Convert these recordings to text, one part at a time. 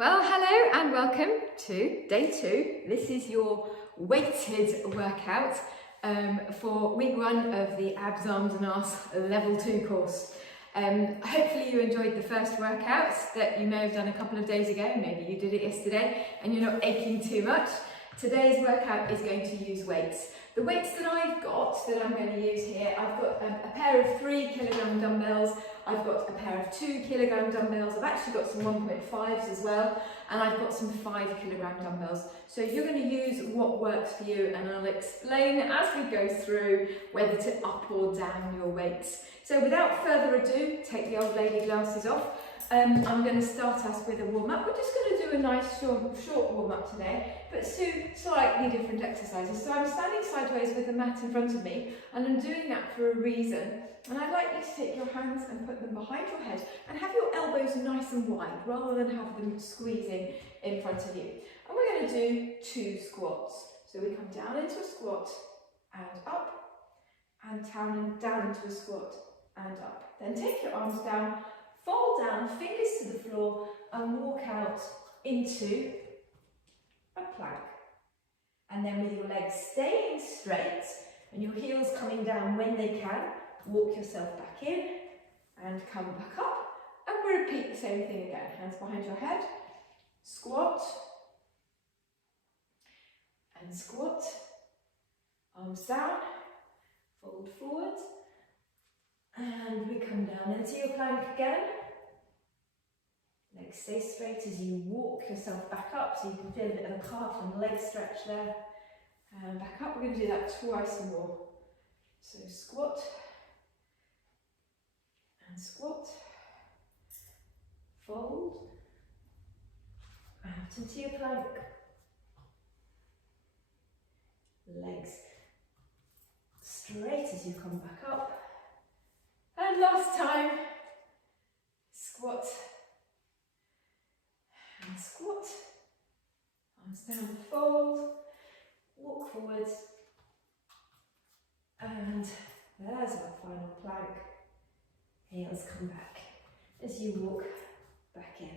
Well, hello and welcome to day 2. This is your weighted workout for week 1 of the Abs, Arms and Arse Level 2 course. Hopefully you enjoyed the first workout that you may have done a couple of days ago. Maybe you did it yesterday and you're not aching too much. Today's workout is going to use weights. The weights that I've got that I'm going to use here, I've got a pair of 3 kilogram dumbbells, I've got a pair of 2 kilogram dumbbells, I've actually got some 1.5s as well, and I've got some 5 kilogram dumbbells. So you're going to use what works for you, and I'll explain as we go through whether to up or down your weights. So without further ado, take the old lady glasses off. I'm going to start us with a warm-up. We're just going to do a nice short warm-up today, but 2 slightly different exercises. So I'm standing sideways with the mat in front of me, and I'm doing that for a reason. And I'd like you to take your hands and put them behind your head and have your elbows nice and wide rather than have them squeezing in front of you. And we're going to do 2 squats. So we come down into a squat and up, and down into a squat and up. Then take your arms down, fold down, fingers to the floor, and walk out into a plank. And then with your legs staying straight and your heels coming down when they can, walk yourself back in and come back up. And we'll repeat the same thing again. Hands behind your head, squat and squat, arms down, fold forward, and we come down into your plank again. Legs stay straight as you walk yourself back up, so you can feel a bit of a calf and leg stretch there. And back up, we're going to do that twice more. So squat and squat, fold, out into your plank, legs straight as you come back up. And last time, squat and squat, arms down, fold, walk forwards, and there's our final plank. Heels come back as you walk back in.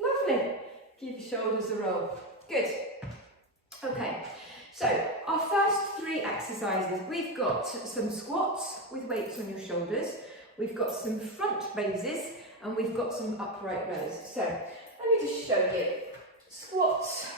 Lovely. Give your shoulders a roll. Good. Okay, so our first 3 exercises, we've got some squats with weights on your shoulders, we've got some front raises, and we've got some upright rows. So let me just show you. Squats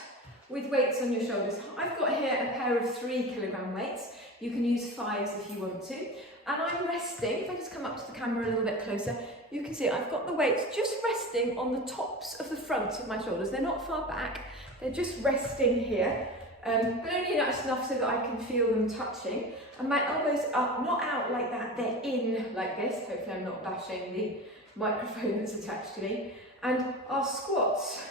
with weights on your shoulders. I've got here a pair of 3 kilogram weights. You can use 5s if you want to. And I'm resting, if I just come up to the camera a little bit closer, you can see I've got the weights just resting on the tops of the front of my shoulders. They're not far back, they're just resting here, but only enough so that I can feel them touching. And my elbows are not out like that, they're in like this. Hopefully I'm not bashing the microphone that's attached to me. And our squats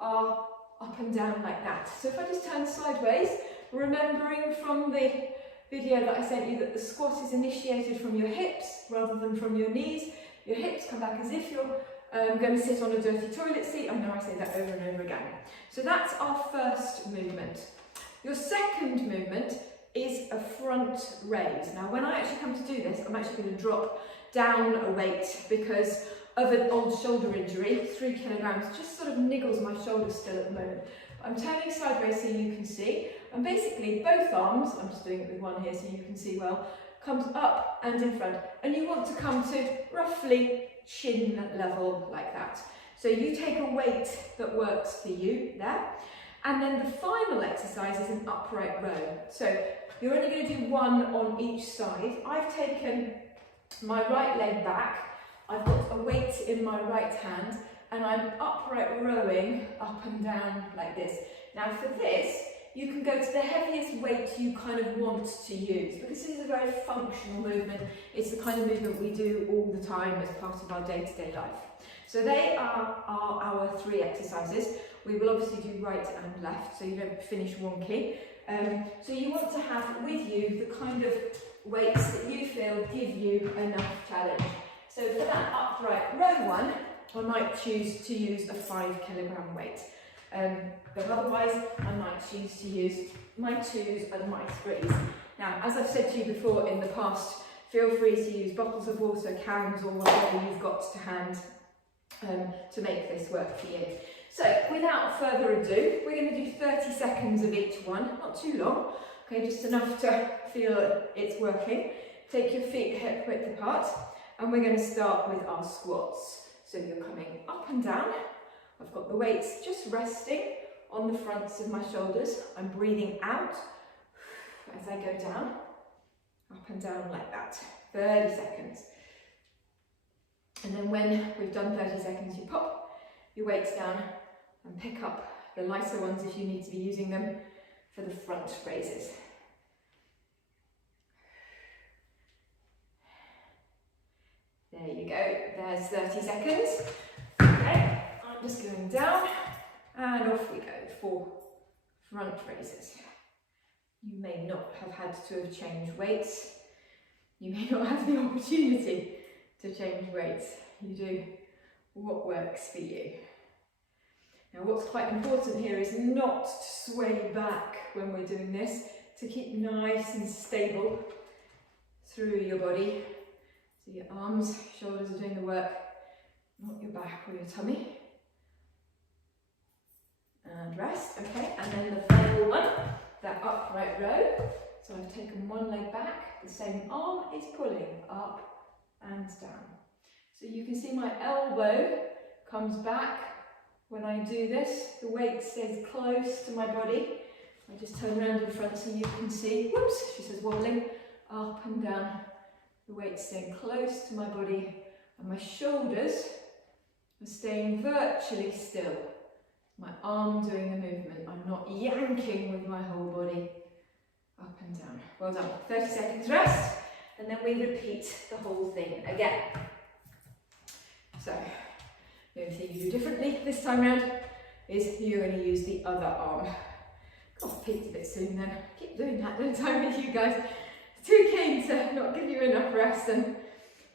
are up and down like that. So if I just turn sideways, remembering from the video that I sent you that the squat is initiated from your hips rather than from your knees. Your hips come back as if you're going to sit on a dirty toilet seat. I know I say that over and over again. So that's our first movement. Your second movement is a front raise. Now when I actually come to do this, I'm actually going to drop down a weight because of an old shoulder injury. 3 kilograms just sort of niggles my shoulder still at the moment. I'm turning sideways so you can see, and basically both arms, I'm just doing it with one here so you can see well, comes up and in front, and you want to come to roughly chin level like that. So you take a weight that works for you there, and then the final exercise is an upright row. So you're only going to do 1 on each side. I've taken my right leg back, I've got a weight in my right hand, and I'm upright rowing up and down like this. Now for this, you can go to the heaviest weight you kind of want to use, because this is a very functional movement. It's the kind of movement we do all the time as part of our day-to-day life. So they are our 3 exercises. We will obviously do right and left, so you don't finish wonky. So you want to have with you the kind of weights that you feel give you enough challenge. So for that upright row one, I might choose to use a 5 kilogram weight. But otherwise, I might choose to use my 2s and my 3s. Now, as I've said to you before in the past, feel free to use bottles of water, cans, or whatever you've got to hand. to make this work for you. So without further ado, we're going to do 30 seconds of each one, not too long, okay, just enough to feel it's working. Take your feet hip width apart, and we're going to start with our squats. So you're coming up and down. I've got the weights just resting on the fronts of my shoulders. I'm breathing out as I go down, up and down like that. 30 seconds. And then when we've done 30 seconds, you pop your weights down and pick up the lighter ones if you need to be using them for the front raises. There you go, there's 30 seconds. Okay, I'm just going down and off we go for front raises. You may not have had to have changed weights. You may not have the opportunity to change weights. You do what works for you. Now what's quite important here is not to sway back when we're doing this, to keep nice and stable through your body. So your arms, shoulders are doing the work, not your back or your tummy. And rest, okay, and then the final one, that upright row. So I've taken one leg back, the same arm is pulling up and down. So you can see my elbow comes back when I do this. The weight stays close to my body. I just turn around in front so you can see, whoops, she says wobbling, up and down. The weight staying close to my body and my shoulders are staying virtually still. My arm doing the movement. I'm not yanking with my whole body up and down. Well done. 30 seconds rest, and then we repeat the whole thing again. So, the only thing you do differently this time round is you're going to use the other arm. Oh, peaked a bit soon then. Keep doing that, don't I, with you guys? Too keen to not give you enough rest and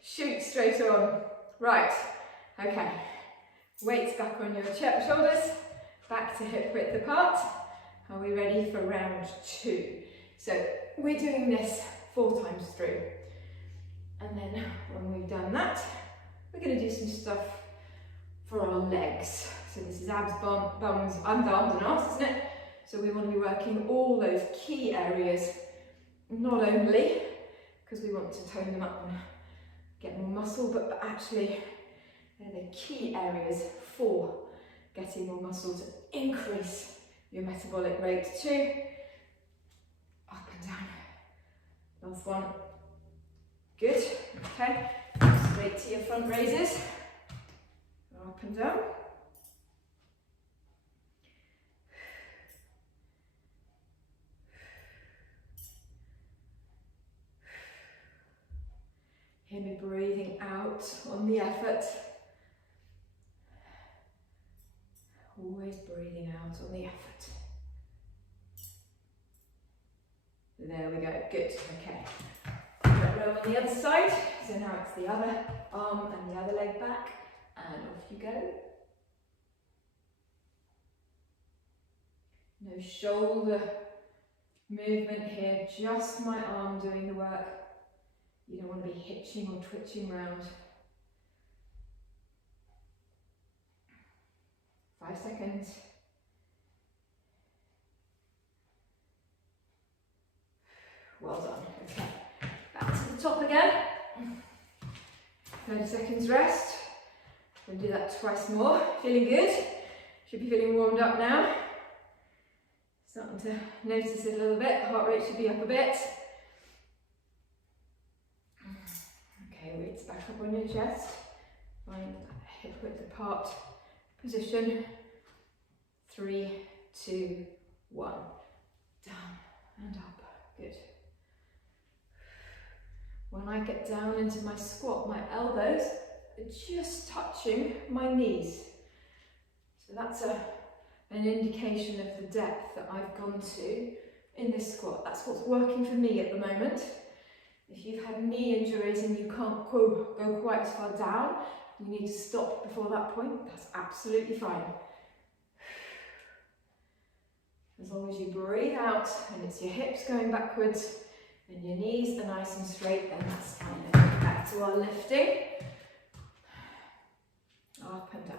shoot straight on. Right, okay. Weights back on your shoulders, back to hip width apart. Are we ready for round 2? So we're doing this 4 times through. And then when we've done that, we're going to do some stuff for our legs. So this is abs, bums, and arms and arms, isn't it? So we want to be working all those key areas, not only because we want to tone them up and get more muscle, but actually they're the key areas for getting more muscle to increase your metabolic rate too. Up and down. Last one. Good. Okay. Straight to your front raises. Up and down. Hear me breathing out on the effort. Always breathing out on the effort. There we go, good, okay. Right row on the other side, so now it's the other arm and the other leg back, and off you go. No shoulder movement here, just my arm doing the work. You don't want to be hitching or twitching around. 5 seconds. Well done. Okay. Back to the top again. 30 seconds rest. We'll do that twice more. Feeling good? Should be feeling warmed up now. Starting to notice it a little bit. Heart rate should be up a bit. Okay, weights back up on your chest. Find hip width apart position. 3, 2, 1. Down and up. Good. When I get down into my squat, my elbows are just touching my knees. So that's an indication of the depth that I've gone to in this squat. That's what's working for me at the moment. If you've had knee injuries and you can't go quite as far down, you need to stop before that point, that's absolutely fine. As long as you breathe out and it's your hips going backwards and your knees are nice and straight, then that's fine. Then back to our lifting. up and down.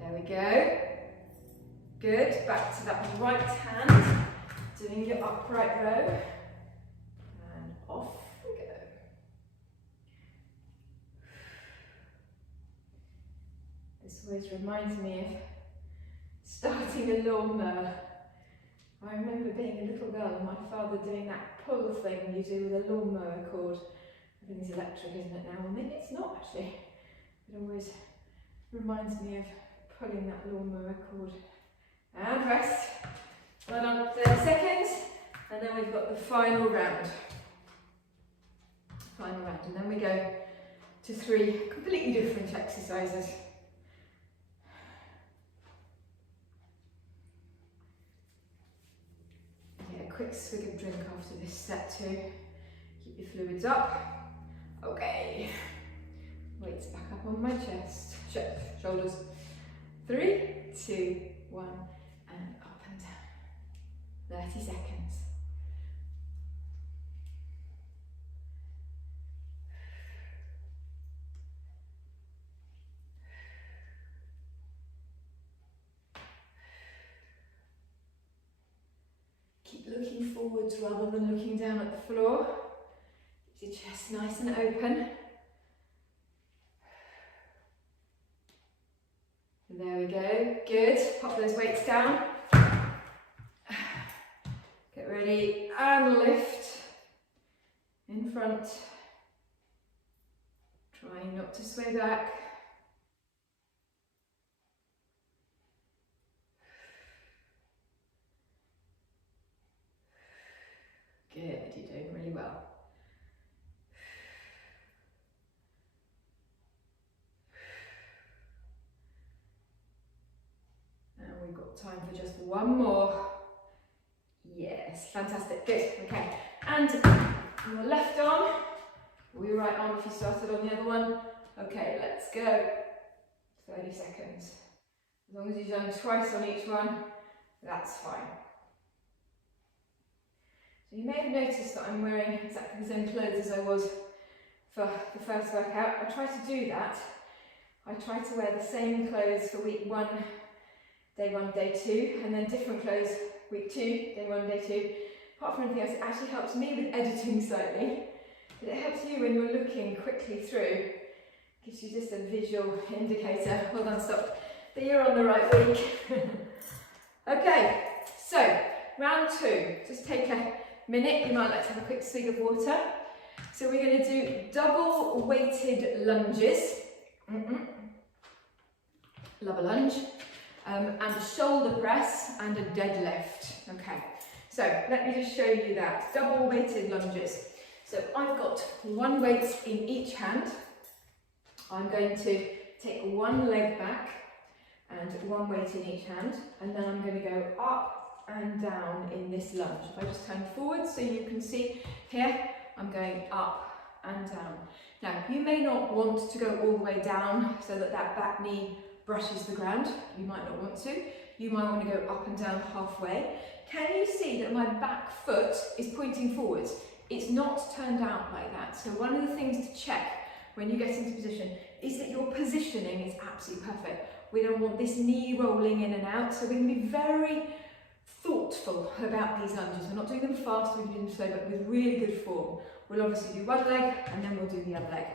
There we go. Good. Back to that right hand, doing your upright row. And off we go. This always reminds me of starting a lawnmower. I remember being a little girl and my father doing that pull thing you do with a lawnmower cord. I think it's electric, isn't it now? Well, maybe it's not actually. It always reminds me of pulling that lawnmower cord. And rest. Well done, 30 seconds. And then we've got the final round. Final round. And then we go to 3 completely different exercises. Get a quick swig of drink after this set too. Keep your fluids up. Okay. Weights back up on my chest. Shoulders. 3, 2, 1, and up and down. 30 seconds. Keep looking forwards rather than looking down at the floor. Keep your chest nice and open. There we go, good. Pop those weights down. Get ready and lift. In front. Trying not to sway back. Good, you're doing really well. We've got time for just one more. Yes, fantastic, good, okay. And your left arm, or your right arm if you started on the other one. Okay, let's go. 30 seconds. As long as you've done twice on each one, that's fine. So you may have noticed that I'm wearing exactly the same clothes as I was for the first workout. I try to do that. I try to wear the same clothes for week 1, day 1, day 2, and then different clothes week 2, day 1, day 2. Apart from anything else, it actually helps me with editing slightly, but it helps you when you're looking quickly through. Gives you just a visual indicator. Hold on, stop. That you're on the right week. Okay, so round 2. Just take a minute. You might like to have a quick swig of water. So we're going to do double weighted lunges. Love a lunge. And a shoulder press and a deadlift. Okay, so let me just show you that. Double weighted lunges. So I've got one weight in each hand. I'm going to take one leg back and one weight in each hand, and then I'm going to go up and down in this lunge. If I just turn forward so you can see here, I'm going up and down. Now, you may not want to go all the way down so that that back knee brushes the ground. You might not want to. You might want to go up and down halfway. Can you see that my back foot is pointing forwards? It's not turned out like that. So one of the things to check when you get into position is that your positioning is absolutely perfect. We don't want this knee rolling in and out, so we're going to be very thoughtful about these lunges. We're not doing them fast, we're doing them slow, but with really good form. We'll obviously do one leg and then we'll do the other leg.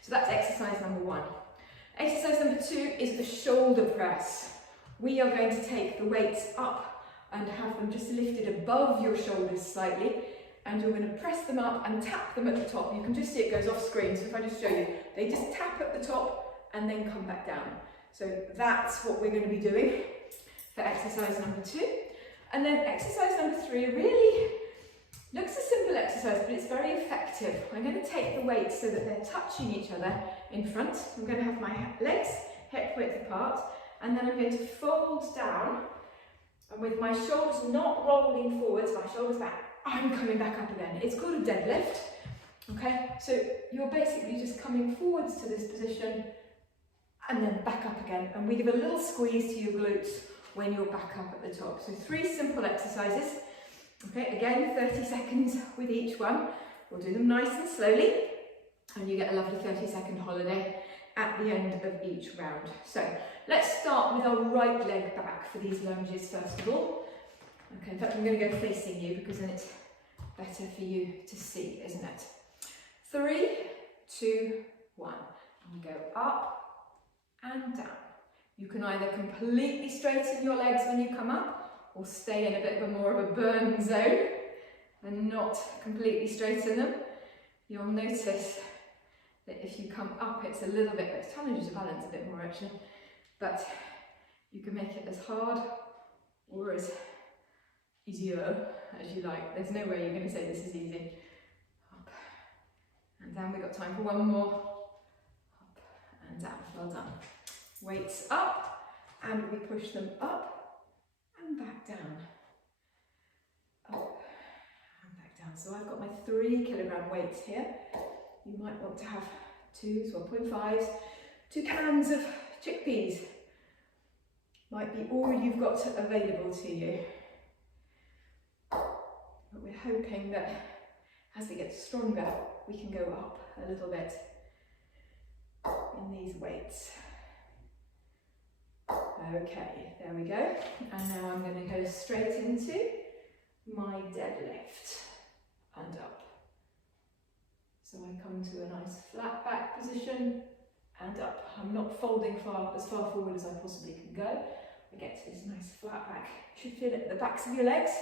So that's exercise number 1. Exercise number 2 is the shoulder press. We are going to take the weights up and have them just lifted above your shoulders slightly, and you're going to press them up and tap them at the top. You can just see it goes off screen, so if I just show you, they just tap at the top and then come back down. So that's what we're going to be doing for exercise number 2. And then exercise number 3 really looks a simple exercise, but it's very effective. I'm going to take the weights so that they're touching each other in front. I'm going to have my legs hip width apart, and then I'm going to fold down, and with my shoulders not rolling forwards, my shoulders back, I'm coming back up again. It's called a deadlift. Okay, so you're basically just coming forwards to this position and then back up again. And we give a little squeeze to your glutes when you're back up at the top. So 3 simple exercises. Okay, again, 30 seconds with each one. We'll do them nice and slowly, and you get a lovely 30-second holiday at the end of each round. So let's start with our right leg back for these lunges first of all. Okay, in fact I'm going to go facing you because then it's better for you to see, isn't it? 3, 2, 1. And we go up and down. You can either completely straighten your legs when you come up or stay in a bit of a more of a burn zone and not completely straighten them. You'll notice that if you come up it's a little bit, it challenges your balance a bit more actually, but you can make it as hard or as easier as you like. There's no way you're going to say this is easy. Up and down. We've got time for one more. Up and down. Well done. Weights up and we push them up and back down. Up and back down. So I've got my 3 kilogram weights here. You might want to have 2s, 1.5s, 2 cans of chickpeas. Might be all you've got available to you. But we're hoping that as we get stronger, we can go up a little bit in these weights. Okay, there we go. And now I'm going to go straight into my deadlift and up. So I come to a nice flat back position and up. I'm not folding as far forward as I possibly can go. I get to this nice flat back. You should feel it at the backs of your legs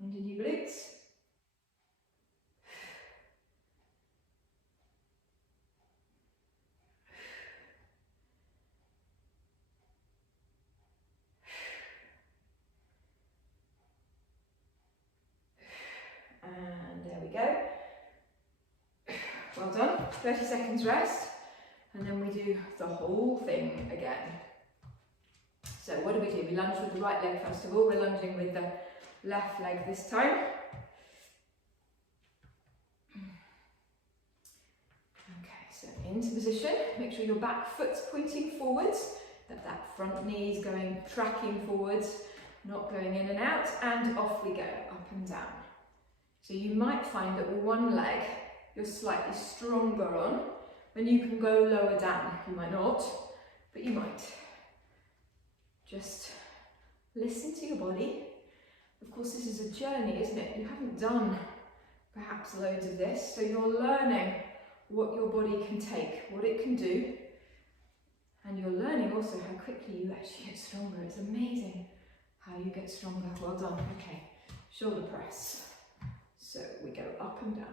and in your glutes. And there we go. Well done. 30 seconds rest, and then we do the whole thing again. So what do? We lunge with the right leg first of all. We're lunging with the left leg this time. Okay, so into position. Make sure your back foot's pointing forwards, that front knee is tracking forwards, not going in and out, and off we go, up and down. So you might find that with one leg you're slightly stronger on, when you can go lower down. You might not, but you might. Just listen to your body. Of course, this is a journey, isn't it? You haven't done perhaps loads of this, so you're learning what your body can take, what it can do, and you're learning also how quickly you actually get stronger. It's amazing how you get stronger. Well done. Okay, shoulder press. So we go up and down.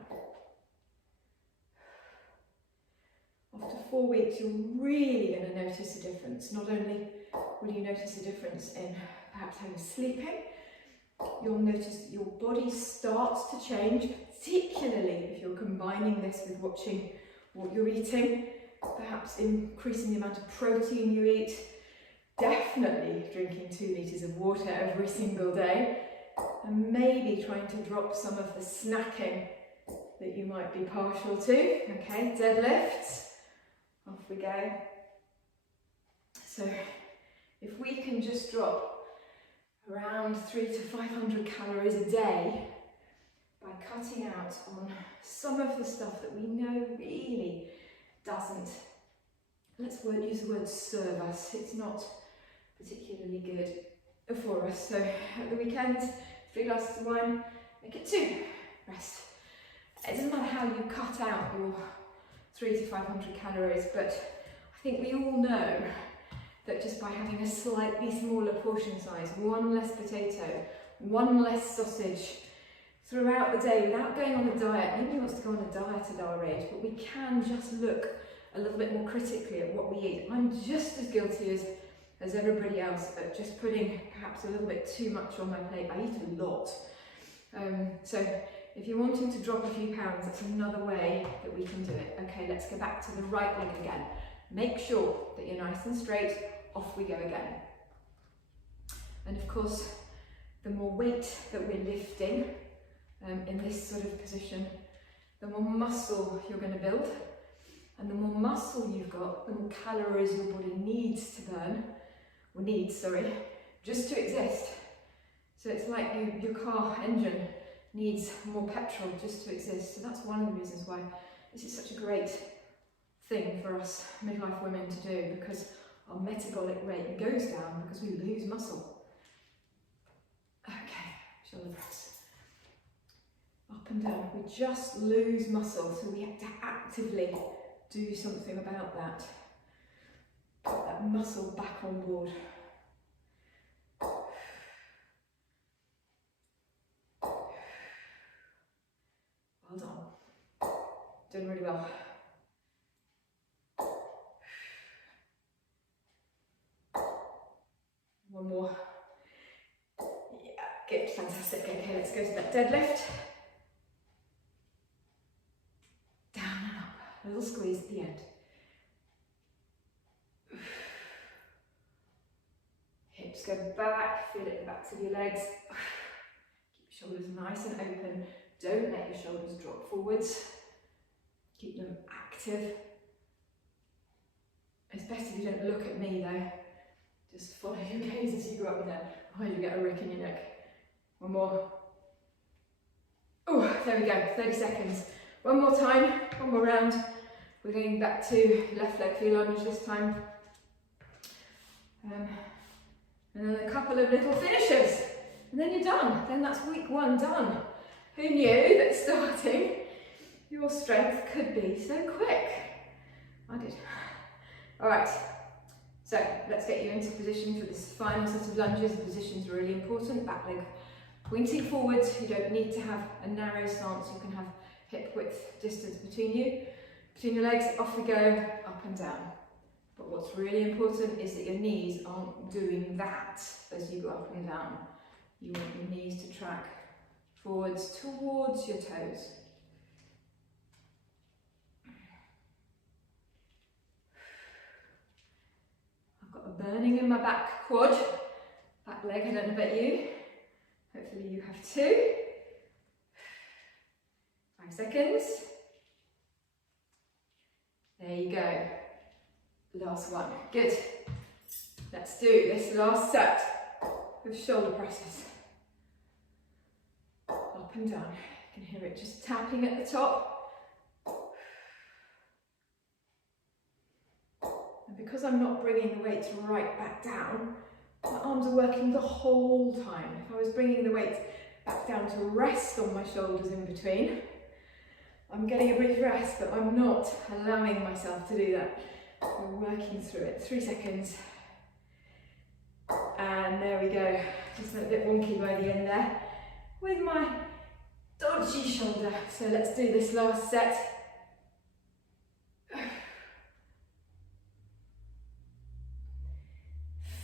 After 4 weeks, you're really going to notice a difference. Not only will you notice a difference in perhaps how you're sleeping, you'll notice that your body starts to change, particularly if you're combining this with watching what you're eating, perhaps increasing the amount of protein you eat, definitely drinking 2 litres of water every single day, and maybe trying to drop some of the snacking that you might be partial to. Okay, deadlifts, off we go. So if we can just drop around 300 to 500 calories a day by cutting out on some of the stuff that we know really doesn't, let's use the word serve us, it's not particularly good for us. So at the weekend, 3 glasses of wine, make it 2, rest. It doesn't matter how you cut out your 300 to 500 calories, but I think we all know that just by having a slightly smaller portion size, 1 less potato, 1 less sausage throughout the day without going on a diet. Nobody wants to go on a diet at our age, but we can just look a little bit more critically at what we eat. I'm just as guilty as everybody else at just putting perhaps a little bit too much on my plate. I eat a lot. So if you're wanting to drop a few pounds, that's another way that we can do it. Okay, let's go back to the right leg again. Make sure that you're nice and straight. Off we go again. And of course, the more weight that we're lifting, in this sort of position, the more muscle you're going to build. And the more muscle you've got, the more calories your body needs to burn, or needs, sorry, just to exist. So it's like your car engine needs more petrol just to exist. So that's one of the reasons why this is such a great thing for us midlife women to do, because our metabolic rate goes down because we lose muscle. Okay, shoulder press. Up and down, we just lose muscle, so we have to actively do something about that. Put that muscle back on board. Well done. Doing really well. One more. Yeah, good, fantastic. Okay, let's go to that deadlift. Down and up. A little squeeze at the end. Hips go back, feel it in the backs of your legs. Keep your shoulders nice and open. Don't let your shoulders drop forwards. Keep them active. It's best if you don't look at me though. Just follow your gaze as you go up and down. Otherwise you get a rick in your neck. One more. Oh, there we go, 30 seconds. One more time, one more round. We're going back to left leg for your lunge this time. And then a couple of little finishes. And then you're done. Then that's week 1 done. Who knew that starting your strength could be so quick? I did. All right. So let's get you into position for this final set of lunges. The position's really important. Back leg pointing forwards. You don't need to have a narrow stance. You can have hip width distance between you. Between your legs, off we go, up and down. But what's really important is that your knees aren't doing that as you go up and down. You want your knees to track forwards towards your toes. I've got a burning in my back quad, back leg, I don't know about you. Hopefully you have too. 5 seconds. There you go. Last one. Good. Let's do this last set with shoulder presses. Up and down. You can hear it just tapping at the top. And because I'm not bringing the weights right back down, my arms are working the whole time. If I was bringing the weights back down to rest on my shoulders in between, I'm getting a brief rest, but I'm not allowing myself to do that. We're working through it. 3 seconds. And there we go. Just went a bit wonky by the end there with my dodgy shoulder. So let's do this last set.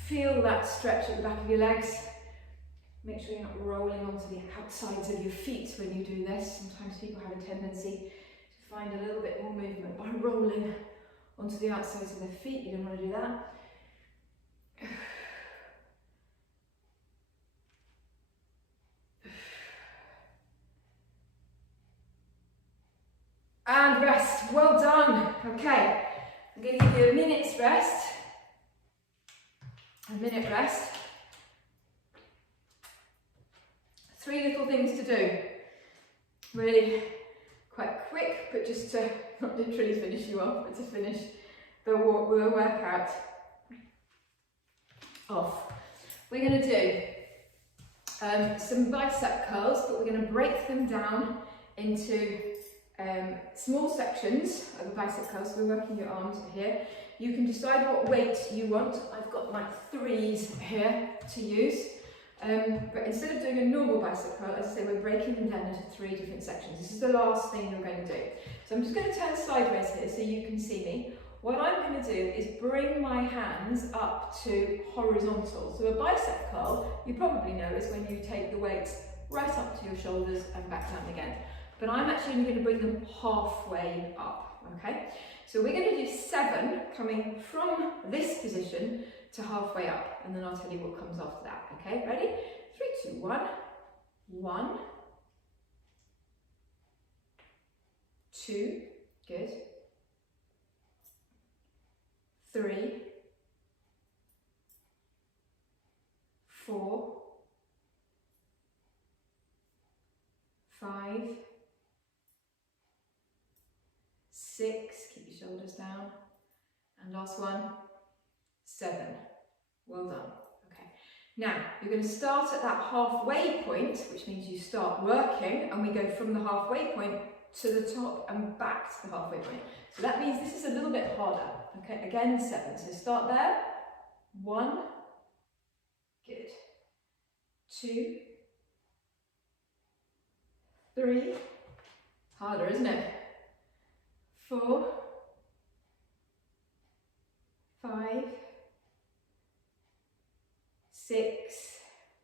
Feel that stretch at the back of your legs. Make sure you're not rolling onto the outsides of your feet when you do this. Sometimes people have a tendency to find a little bit more movement by rolling onto the outsides of their feet. You don't want to do that. And rest. Well done. Okay, I'm going to give you a minute's rest. A minute rest. 3 little things to do. Really quite quick, but just to not literally finish you off, but to finish the workout off. We're going to do some bicep curls, but we're going to break them down into small sections of the bicep curls. So we're working your arms here. You can decide what weight you want. I've got my 3s here to use. But instead of doing a normal bicep curl, as I say, we're breaking them down into 3 different sections. This is the last thing you're going to do. So I'm just going to turn sideways here so you can see me. What I'm going to do is bring my hands up to horizontal. So a bicep curl, you probably know, is when you take the weights right up to your shoulders and back down again. But I'm actually only going to bring them halfway up, okay? So we're going to do 7 coming from this position to halfway up, and then I'll tell you what comes after that, okay? Ready? 3, 2, 1. 1, 2, good. 3, 4, 5, 6, keep your shoulders down, and last one, 7. Well done. Okay, now you're going to start at that halfway point, which means you start working, and we go from the halfway point to the top and back to the halfway point. So that means this is a little bit harder. Okay, again 7. So start there. 1, good. 2, 3, harder, isn't it? 4, 5, 6,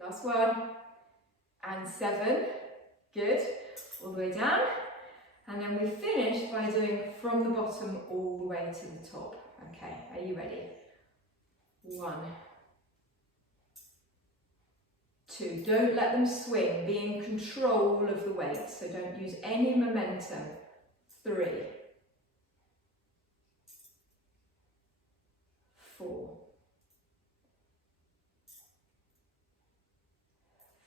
last one, and 7, good, all the way down, and then we finish by doing from the bottom all the way to the top. Okay, are you ready? 1, 2, don't let them swing, be in control of the weight, so don't use any momentum. 3, 4,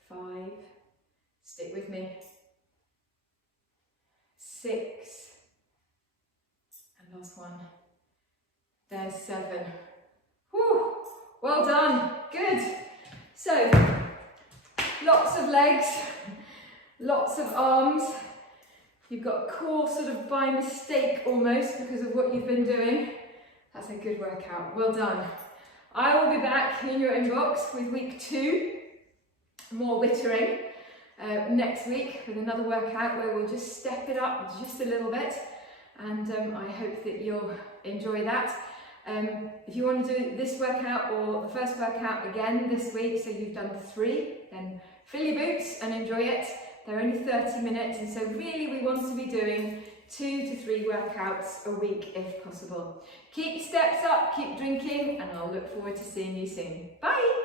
5, stick with me, 6, and last one, there's 7. Whew, well done, good. So, lots of legs, lots of arms. You've got core sort of by mistake almost because of what you've been doing. That's a good workout, well done. I will be back in your inbox with week 2, more wittering, next week with another workout where we'll just step it up just a little bit, and I hope that you'll enjoy that. If you want to do this workout or the first workout again this week, so you've done 3, then fill your boots and enjoy it. They're only 30 minutes, and so really we want to be doing 2 to 3 workouts a week if possible. Keep your steps up, keep drinking, and I'll look forward to seeing you soon. Bye!